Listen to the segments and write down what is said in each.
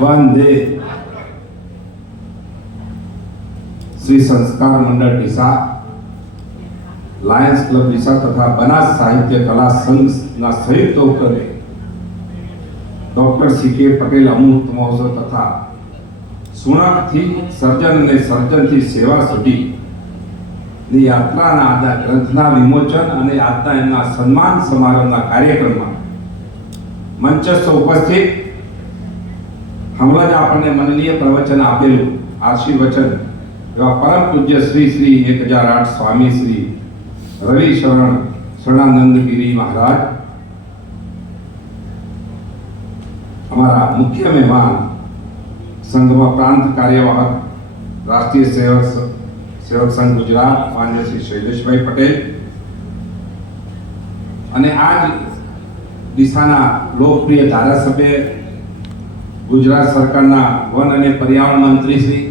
वंदे। श्री संस्कार मंडल Deesa, Lions club Deesa તથા બનાસ સાહિત્ય કલા સંઘના સંયુક્ત ઉપક્રમે ડોક્ટર સી.કે. પટેલ અમૃત મહોત્સવ તથા સુણાકથી સર્જન અને સર્જનથી સેવા સુધીની યાત્રાના આજના ગ્રંથના વિમોચન અને આજના એમના સન્માન સમારંભના કાર્યક્રમમાં મંચસ્થ ઉપસ્થિત હમણાં જ આપણને મનનીય પ્રવચન આપેલું આશીર્વચન એવા પરમ પૂજ્ય શ્રી શ્રી 1008 સ્વામી શ્રી રવિ શરણાનંદગીરી મહારાજ, हमारा मुख्य मेहमान संघ प्रांत कार्यवाहक राष्ट्रीय सेवक संघ गुजरात मान्य श्री शैलेषभाई पटेल અને આજ ડીસાના લોકપ્રિય ધારાસભ્ય ગુજરાત સરકારના વન અને પર્યાવરણ મંત્રી શ્રી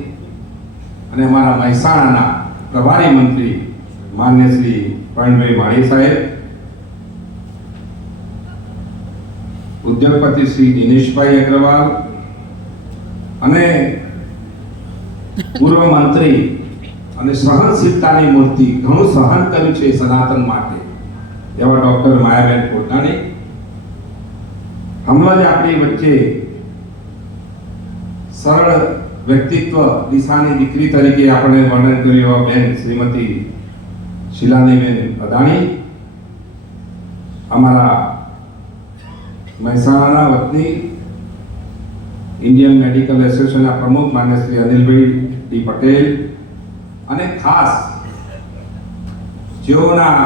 અને અમારા મહેસાણાના પ્રભારી મંત્રી માન્ય શ્રી પરણભાઈ માળી સાહેબ, ઉદ્યોગપતિ શ્રી દિનેશભાઈ અગ્રવાલ અને પૂર્વ મંત્રી અને સહનશીલતાની મૂર્તિ, ઘણું સહન કર્યું છે સનાતન માટે એવા ડોક્ટર માયાબેન કોટનાણી, હમણાં જ આપણી વચ્ચે સરળ વ્યક્તિત્વ ડીસાની દીકરી તરીકે આપણે વર્ણન કર્યું એવા બેન શ્રીમતી શીલાનીબેન અદાણી, અમારા મહેસાણાના વતની ઇન્ડિયન મેડિકલ એસોસિએશનના પ્રમુખ માન્ય શ્રી અનિલભાઈ ડી પટેલ અને ખાસ જેઓના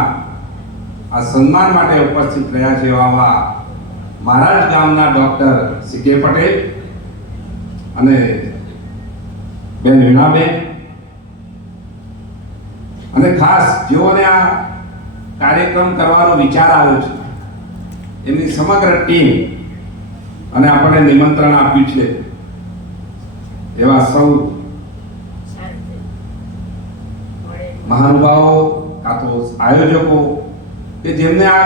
આ સન્માન માટે ઉપસ્થિત રહ્યા છે એવા મહારાજ ગામના ડોક્ટર સી.કે. પટેલ અને બેન વીણાબેન, અને ખાસ જેઓને આ કાર્યક્રમ કરવાનો વિચાર આવ્યો છે એમની સમગ્ર ટીમ અને આપણને નિમંત્રણ આપ્યું છે એવા સૌ મહાનુભાવો કાં તો આયોજકો કે જેમને આ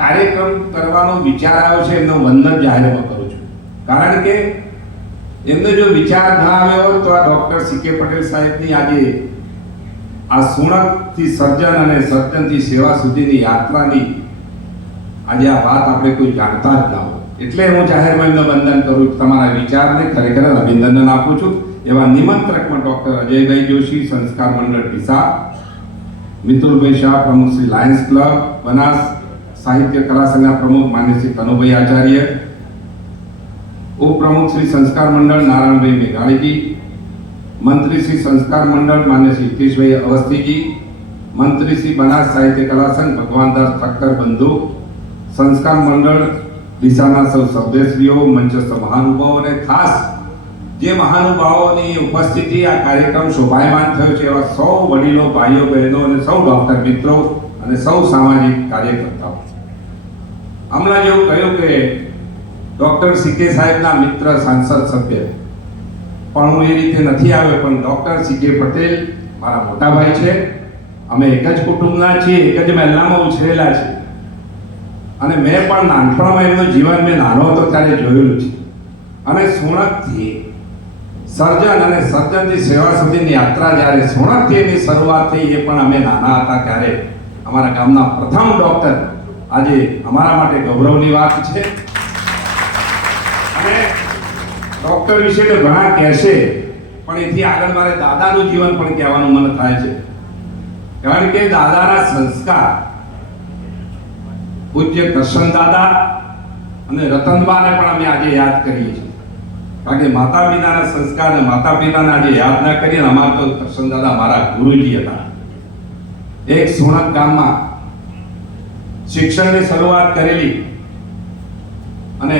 કાર્યક્રમ કરવાનો વિચાર આવ્યો છે એમનો વંદન જાહેરમાં કરું છું, કારણ કે એમને જો વિચાર ના આવ્યો હોત તો આ ડોક્ટર સી.કે. પટેલ સાહેબની આજે આ સુણકથી સર્જન અને સર્જનથી સેવા સુધીની યાત્રાની આજે આ વાત આપણે કોઈ જાણતા જ ના હોય, એટલે હું જાહેરમાં એમને વંદન કરું છું, તમારા વિચારને ખરેખર અભિનંદન આપું છું. એવા નિમંત્રકમાં ડોક્ટર અજયભાઈ જોશી, સંસ્કાર મંડળ ડીસા, મિતુલભાઈ શાહ, પ્રમુખ શ્રી લાયન્સ ક્લબ બનાસ સાહિત્ય કલા સંઘના પ્રમુખ માન્ય શ્રી કનુભાઈ આચાર્ય, ઉપપ્રમુખ શ્રી સંસ્કાર મંડળ નારાયણભાઈ મેઘાણીજી, મંત્રી શ્રી સંસ્કાર મંડળ માન્ય શ્રી હિતેશભાઈ અવસ્થીજી, મંત્રી શ્રી બનાસ સાહિત્ય કલા સંઘ ભગવાનદાસ ઠક્કર બંધુ, સંસ્કાર મંડળ ડીસાના સૌ સભ્યશ્રીઓ, મંચસ્થ મહાનુભાવો અને ખાસ જે મહાનુભાવોની ઉપસ્થિતિ આ કાર્યક્રમ શોભાયમાન થયો છે એવા સૌ વડીલો, ભાઈઓ, બહેનો અને સૌ ડોક્ટર મિત્રો અને સૌ સામાજિક કાર્યકર્તાઓ. હમણાં જેવું કહ્યું કે ડોક્ટર સી.કે. સાહેબના મિત્ર સાંસદ સભ્ય, પણ હું એ રીતે નથી આવ્યો, પણ ડોક્ટર સી.કે. પટેલ મારા મોટા ભાઈ છે, અમે એક જ કુટુંબના છીએ, એક જ મહેલામાં ઉછરેલા છે અને મેં પણ નાનપણમાં એમનું જીવન મેં નાનો હતો ત્યારે જોયેલું છે અને સુણકથી સર્જન અને સર્જનથી સેવા સુધીની યાત્રા જ્યારે સુણકથી એની શરૂઆત થઈ એ પણ અમે નાના હતા ત્યારે અમારા ગામના પ્રથમ ડોક્ટર આજે અમારા માટે ગૌરવની વાત છે. અને ડોક્ટર વિશે તો ઘણા કહેશે, પણ એથી આગળ મારે દાદાનું જીવન પણ કહેવાનું મન થાય છે, કારણ કે દાદાના સંસ્કાર પૂજ્ય કરશન દાદા અને રતનબાને પણ અમે આજે યાદ કરીએ છીએ, કારણ કે માતા પિતાના સંસ્કાર અને માતા પિતાને આજે યાદ ના કરીએ. અમારા તો કરશન દાદા મારા ગુરુજી હતા. એક સુણક ગામમાં શિક્ષણની શરૂઆત કરેલી અને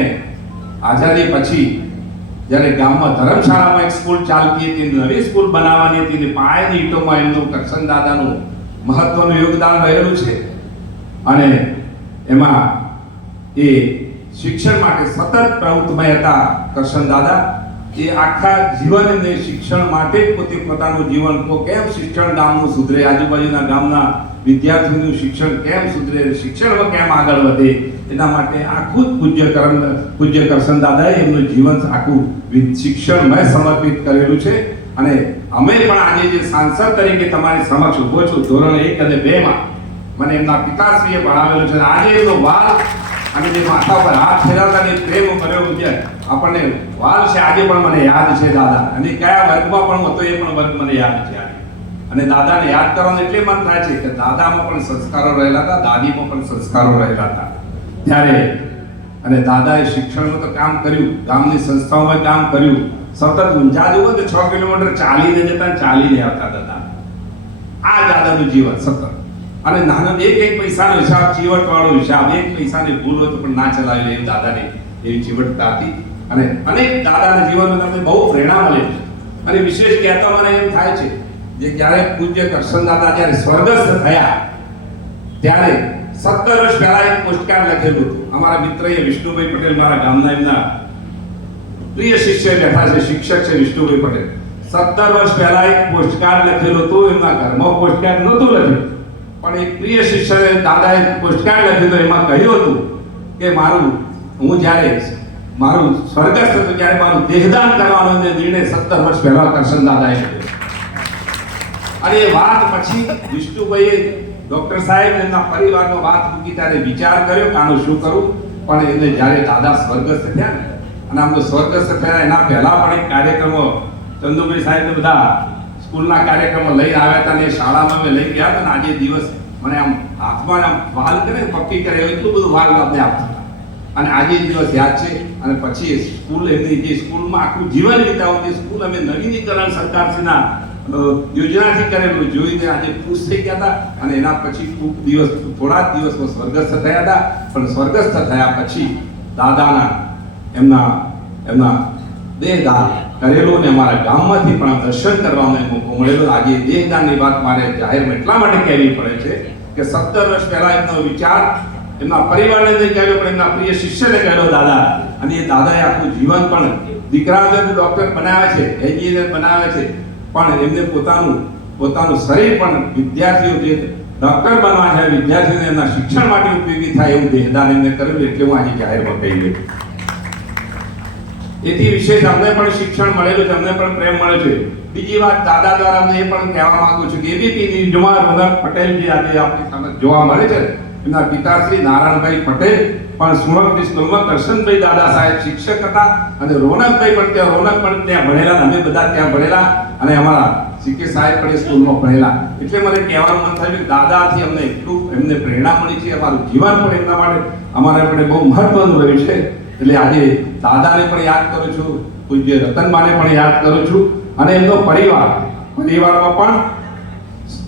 આઝાદી પછી જ્યારે ગામમાં ધર્મશાળામાં એક સ્કૂલ ચાલતી હતી, નવી સ્કૂલ બનાવવાની હતી, પાયાની ઈંટોમાં એમનું કરશન દાદાનું મહત્વનું યોગદાન રહેલું છે અને એમાં એ શિક્ષણ માટે સતત પ્રવૃત્તિમય હતા. કરશન દાદા એ આખા જીવન એમને શિક્ષણ માટે જ પોતાનું જીવન કેમ શિક્ષણ ગામનું સુધરે, આજુબાજુના ગામના વિદ્યાર્થીઓનું શિક્ષણ કેમ સુધરે, શિક્ષણમાં કેમ આગળ વધે એના માટે આખું જ પૂજ્ય કરશન દાદાએ એમનું જીવન આખું શિક્ષણમય સમર્પિત કરેલું છે. અને અમે પણ આજે જે સાંસદ તરીકે તમારી સમક્ષ ઊભો છું, ધોરણ 1 અને 2 માં મને એમના પિતાશ્રીએ ભણાવેલું છે. આજે એમનો વાલ અને જે માથા પર હાથ ફેરવતા ને પ્રેમ કર્યો છે, આપણને વાલ છે આજે પણ મને યાદ છે દાદા. અને કયા વર્ગમાં પણ હતો એ પણ વર્ગ મને યાદ છે આજે. અને દાદાને યાદ કરવાનું એટલે મન થાય છે કે દાદામાં પણ સંસ્કારો રહેલા હતા, દાદીમાં પણ સંસ્કારો રહેલા હતા. ત્યારે અને દાદાએ શિક્ષણનું તો કામ કર્યું, ગામની સંસ્થાઓમાં કામ કર્યું. સતત ઊંઝા જુઓ તો 6 કિલોમીટર ચાલીને જતા, ચાલીને આવતા દાદા. આ દાદાનું જીવન સતત. અને નાનો એક પૈસાનો હિસાબ, ચીવટવાળો હિસાબ, એક પૈસાની ભૂલ હોય તો પણ ના ચલાવી લે, દાદાને એવી ચીવટતા હતી. અને અનેક દાદાના જીવનમાં તમને બહુ પ્રેરણા મળે છે. અને વિશેષ કહેતા મને એમ થાય છે જે જ્યારે પૂજ્ય કરશન દાદા જ્યારે સ્વર્ગસ્થ થયા ત્યારે 17 વર્ષ પહેલા એક પોસ્ટકાર્ડ લખેલું હતું. અમારા મિત્ર વિષ્ણુભાઈ પટેલ, મારા ગામના એમના પ્રિય શિષ્ય બેઠા છે, શિક્ષક છે વિષ્ણુભાઈ પટેલ. 17 વર્ષ પહેલા એક પોસ્ટકાર્ડ લખેલું હતું. એમના ઘરમાં પોસ્ટકાર્ડ નહોતું લખ્યું, પણ એક પ્રિય શિષ્યએ દાદાએ પોસ્ટકાર્ડ લખ્યું હતું. એમાં કહ્યું હતું કે હું જ્યારે મારું સ્વર્ગસ્થ હતું ત્યારે મારું દેહદાન કરવાનો નિર્ણય 17 વર્ષ પહેલા કરશન દાદાએ લીધો. અને એ વાત પછી વિષ્ણુભાઈએ ડોક્ટર સાહેબ એમના પરિવારનો વાત મૂકી ત્યારે વિચાર કર્યો કે આનું શું કરું. પણ એને જ્યારે દાદા સ્વર્ગસ્થ થયા ને, અને આમ તો સ્વર્ગસ્થ થયા એના પહેલા પણ એક કાર્યક્રમો ચંદુભાઈ સાહેબ બધા સ્કૂલના કાર્યક્રમો લઈને આવ્યા હતા, ને શાળામાં મેં લઈ ગયા હતા. ને આજે દિવસ મને આમ હાથમાં આમ વાલ કરે, પક્કી કરે, એટલું બધું વાલ આપણે આપતા હતા. અને આજે દિવસ યાદ છે. અને પછી સ્કૂલ એમની જે સ્કૂલમાં આખું જીવન વિતાવું, તે સ્કૂલ અમે નવીનીકરણ સરકારશ્રીના યોજનાથી કરેલું જોઈને આજે ખુશ થઈ ગયા હતા. અને એના પછી થોડા જ દિવસમાં સ્વર્ગસ્થ થયા હતા. પણ સ્વર્ગસ્થ થયા પછી દાદાના એમના દેહદાન કરેલું, ને અમારા ગામમાંથી પણ દર્શન કરવાનો મોકો મળેલો. આજે દેહદાનની વાત મારે જાહેરમાં એટલા માટે કહેવી પડે છે કે 17 વર્ષ પહેલા એમનો વિચાર એમના પરિવારને નહીં કહેલો, પણ એમના પ્રિય શિષ્યને કહેલો દાદા. અને એ દાદાએ આખું જીવન પણ દીકરાઓને ડોક્ટર બનાવે છે, એન્જિનિયર બનાવે છે, પણ એમને પોતાનું શરીર પણ વિદ્યાર્થીઓ જે ડોક્ટર બનવા છે, વિદ્યાર્થીઓને એમના શિક્ષણ માટે ઉપયોગી થાય એવું દેહદાન એમને કરેલું. એટલે હું આજે જાહેરમાં કહી દઉં. એથી વિશેષ અમને પણ શિક્ષણ મળેલું છે, અમને પણ પ્રેમ મળે છે. બીજી વાત દાદા દ્વારા અમને એ પણ કહેવા માંગુ છું કે એબીપી નિર્મા રોનક પટેલ જે આજે આપણી સામે જોવા મળે છે, એમના પિતાશ્રી નારાયણભાઈ પટેલ પણ સુરતની સ્કૂલમાં કરશનભાઈ દાદા સાહેબ શિક્ષક હતા. અને રોનકભાઈ પણ ત્યાં ભણેલા, અમે બધા ત્યાં ભણેલા. અને અમારા સીકે સાહેબ પણ એ સ્કૂલમાં ભણેલા. એટલે મને કહેવાનું મન થાય કે દાદાથી અમને એટલું એમને પ્રેરણા મળી છે. અમારું જીવન પણ એમના માટે અમારા માટે બહુ મહત્વનું રહ્યું છે. એટલે આજે દાદાને પણ યાદ કરું છું, પૂજ્ય રતનબાને પણ યાદ કરું છું. અને એમનો પરિવારમાં પણ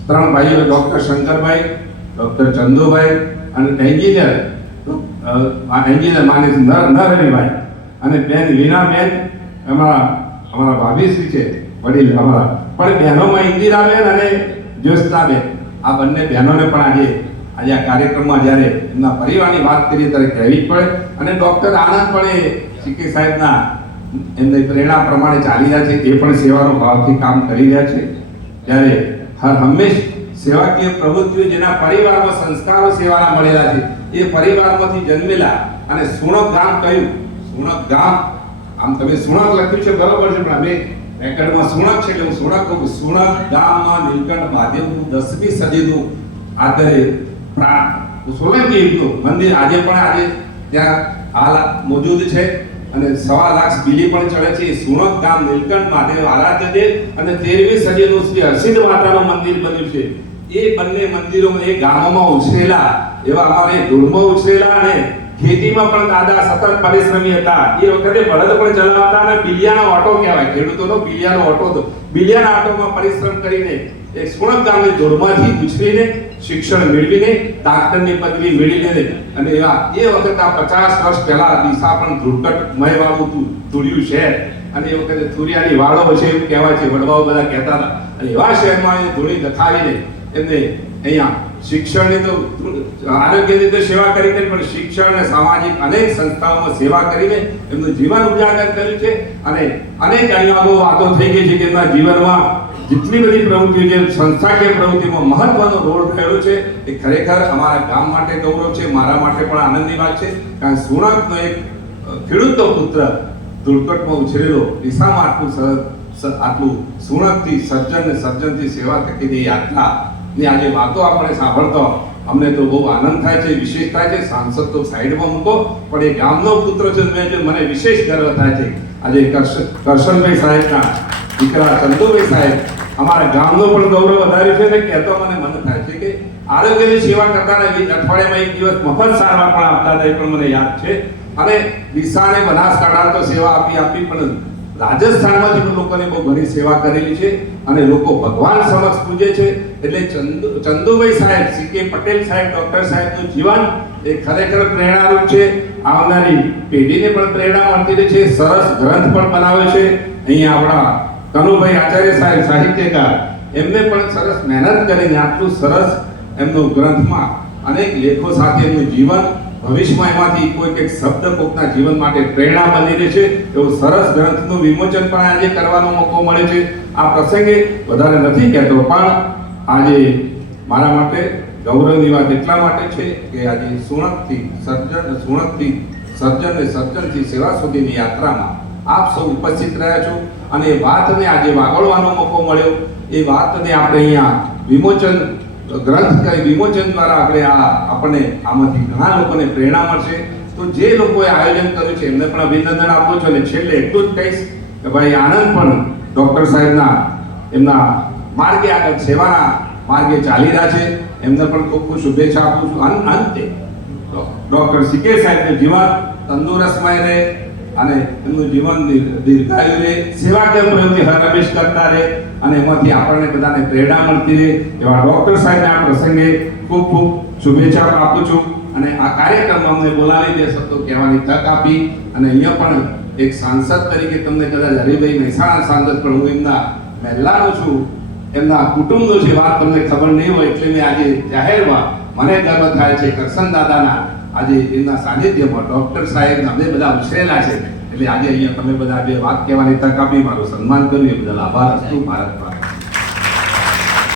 3 ભાઈઓ, ડોક્ટર શંકરભાઈ, ડોક્ટર ચંદુભાઈ અને એન્જિનિયર માને નરહરિભાઈ અને બેન વીણાબેન, અમારા ભાભીશ્રી છે વડીલ અમારા. પણ બહેનોમાં ઇન્દિરાબેન અને જ્યોત્સનાબેન, આ બંને બહેનોને પણ આજે આ કાર્યક્રમમાં જ્યારે એમના પરિવારની વાત કરીએ ત્યારે કહેવી પડે. અને ડોક્ટર આનંદ પણ એ સીકે સાહેબના એમની પ્રેરણા પ્રમાણે ચાલી રહ્યા છે. એ પણ સેવાનો ભાવથી કામ કરી રહ્યા છે. ત્યારે હંમેશ સેવાકીય પ્રવૃત્તિઓ જેના પરિવારમાં સંસ્કારો સેવાના મળેલા છે, એ પરિવારમાંથી જન્મેલા. અને સુણક ગામ કહ્યું, સુણક ગામ આમ તમે સુણક લખ્યું છે બરોબર છે, પણ અમે રેકર્ડમાં સુણક છે એટલે હું સુણક કહું. સુણક ગામમાં નીલકંઠ મહાદેવનું 10મી સદીનું આદરે સોલંકી યુગનું મંદિર આજે ત્યાં હાલ મોજૂદ છે. અને 1.25 લાખ બિલી પણ ચડે છે. એ સુણક ગામ નીલકંઠ મહાદેવ આરાધ્ય દેવ અને 13મી સદીનું શ્રી હરસિદ્ધ માતાનું મંદિર બન્યું છે. એ બંને મંદિરોમાં એ ગામોમાં ઉછરેલા એવા અમારે ધૂળમાં ઉછરેલા. અને ખેતીમાં પણ દાદા સતત પરિશ્રમી હતા. એ વખતે બળદ પણ ચલાવતા અને બિલિયાનો ઓટો કહેવાય, ખેડૂતોનો બિલિયાનો ઓટો હતો. બિલિયાના ઓટોમાં પરિશ્રમ કરીને એક સુણક ગામની ધૂળમાંથી ઉછરીને શિક્ષણ મેળવીને ડાક્ટરની પદવી મેળવીને, અને એ વખત આ 50 વર્ષ પહેલા દિશા પણ ધૂળકટમય વાળું ધૂળિયું શહેર. અને એ વખતે થુરિયાની વાળો છે એવું કહેવાય છે, વડવાઓ બધા કહેતા હતા. અને એવા શહેરમાં એ ધૂળી દખાવીને એમને અહીંયા શિક્ષણની તો આરોગ્યની તો સેવા કરી, પણ શિક્ષણ અને સામાજિક અનેક સંસ્થાઓમાં સેવા કરીને એમનું જીવન ઉજાગર કર્યું છે. અને અનેક અહીંયા વાતો થઈ ગઈ છે કે એમના જીવનમાં જેટલી બધી પ્રવૃત્તિઓ જે સંસ્થાકીય પ્રવૃત્તિમાં મહત્વનો રોલ થયેલો છે એ ખરેખર અમારા ગામ માટે ગૌરવ છે, મારા માટે પણ આનંદની વાત છે. કારણ સુરતનો એક ખેડૂતનો પુત્ર ધુળકટમાં ઉછરેલો દિશામાં આટલું સુરતથી સર્જન ને સર્જનથી સેવા થકીની યાત્રાની આજે વાતો આપણે સાંભળતો અમને તો બહુ આનંદ થાય છે, વિશેષ થાય છે. સાંસદ તો સાઈડમાં મૂકો, પણ એ ગામનો પુત્ર છે મને વિશેષ ગર્વ થાય છે. આજે કરશનભાઈ સાહેબના દીકરા ચંદુભાઈ સાહેબ અમારા ગામનો પણ ગૌરવ વધાર્યું છે. ને કહેતો મને મન થાય છે કે આરોગ્યની સેવા કરતા ને અઠવાડિયામાં એક દિવસ મફત સારવાર પણ આપતા હતા, એ પણ મને યાદ છે. અને ડીસા અને બનાસકાંઠા તો સેવા આપી પણ રાજસ્થાનમાંથી પણ લોકોને બહુ ઘણી સેવા કરેલી છે અને લોકો ભગવાન સમક્ષ પૂજે છે. એટલે ચંદુભાઈ સાહેબ, સીકે પટેલ સાહેબ, ડોક્ટર સાહેબનું જીવન એ ખરેખર પ્રેરણારૂપ છે. આવનારી પેઢીને પણ પ્રેરણા મળતી રહે છે. સરસ ગ્રંથ પણ બનાવ્યો છે. અહીંયા આપણા કનુભાઈ આચાર્ય સાહેબ સાહિત્યકાર, એમને પણ સરસ મહેનત કરીને આટલું સરસ એમનું ગ્રંથમાં અનેક લેખો સાથે એમનું જીવન, ભવિષ્યમાં એમાંથી કોઈક એક શબ્દ કોકના જીવન માટે પ્રેરણા બની રહે છે એવું સરસ ગ્રંથનું વિમોચન પણ આજે કરવાનો મોકો મળે છે. આ પ્રસંગે વધારે નથી કહેતો, પણ આજે મારા માટે ગૌરવની વાત એટલા માટે છે કે આજે સુરતથી સર્જન ને સર્જનથી સેવા સુધીની યાત્રામાં આપ સૌ ઉપસ્થિત રહ્યા છો અને એ વાતને આજે વાગોળવાનો મોકો મળ્યો. એ વાતને આપણે અહીંયા વિમોચન વિમોચન દ્વારા આપણને આમાંથી ઘણા લોકોને પ્રેરણા મળશે. તો જે લોકોએ આયોજન કર્યું છે એમને પણ અભિનંદન આપું છું. અને છેલ્લે એટલું જ કહીશ કે ભાઈ આનંદ પણ ડોક્ટર સાહેબના એમના માર્ગે આગળ સેવાના માર્ગે ચાલી રહ્યા છે, એમને પણ ખૂબ ખૂબ શુભેચ્છા આપું છું. અંતે ડોક્ટર સીકે સાહેબનું જીવન તંદુરસ્તમય રહે અને એમનું જીવન દીર્ઘાયુ રહે, સેવાકીય પ્રવૃત્તિ હરહંમેશ કરતા રહે અને એમાંથી આપણને બધાને પ્રેરણા મળતી રહે એવા ડોક્ટર સાહેબને આ પ્રસંગે ખૂબ ખૂબ શુભેચ્છા આપું છું. અને આ કાર્યક્રમમાં અમને બોલાવી બે શબ્દો કહેવાની તક આપી અને અહીંયા પણ એક સાંસદ તરીકે તમને કદાચ હરિભાઈ મહેસાણા સાંસદ પણ હું એમના મહેલાનો છું, એમના કુટુંબનો છે, વાત તમને ખબર નહીં હોય એટલે મેં આજે જાહેરમાં મને ગર્વ થાય છે કરશન દાદાના આજે એમના સાનિધ્યમાં ડોક્ટર સાહેબ અમે બધા ઉછરેલા છે એટલે આજે અહીંયા તમે બધા બે વાત કહેવાની તક આપી, મારું સન્માન કર્યું એ બદલ આભાર. અસ્તુ ભારત માતા.